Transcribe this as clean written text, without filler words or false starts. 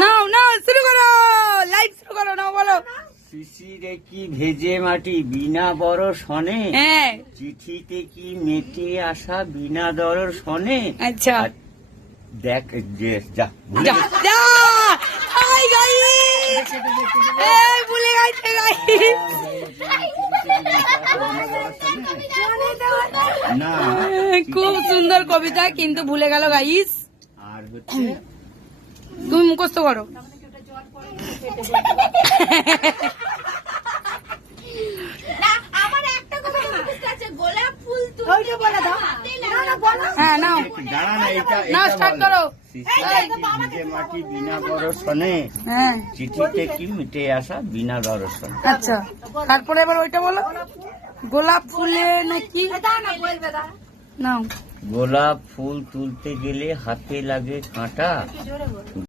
নাও নাও শুরু করো, লাইভ শুরু করো, নাও বলো। শিশিরে কি ভেজে মাটি বিনা বরষণে, হ্যাঁ চিঠিতে কি মেটে আসা বিনা দর্শনে। আচ্ছা আর দেখ যে যা ভুলে যা গেছি। যা হাই গাইস, এই ভুলে গেছে গাইস। না খুব সুন্দর কবিতা কিন্তু ভুলে গেল গাইস। আর হচ্ছে তুমি মুখস্থ করো। হ্যাঁ নাও দাঁড়া না, এটা নাও স্টার্ট করো। শিশিরে কি ভেজে মাটি বিনা বরষণে, হ্যাঁ চিঠিতে কি মিটে আসা বিনা দর্শনে। আচ্ছা তারপরে এবার ওইটা বলো। গোলাপ ফুলে নাকি নাও। গোলাপ ফুল তুলতে গেলে হাতে লাগে কাঁটা,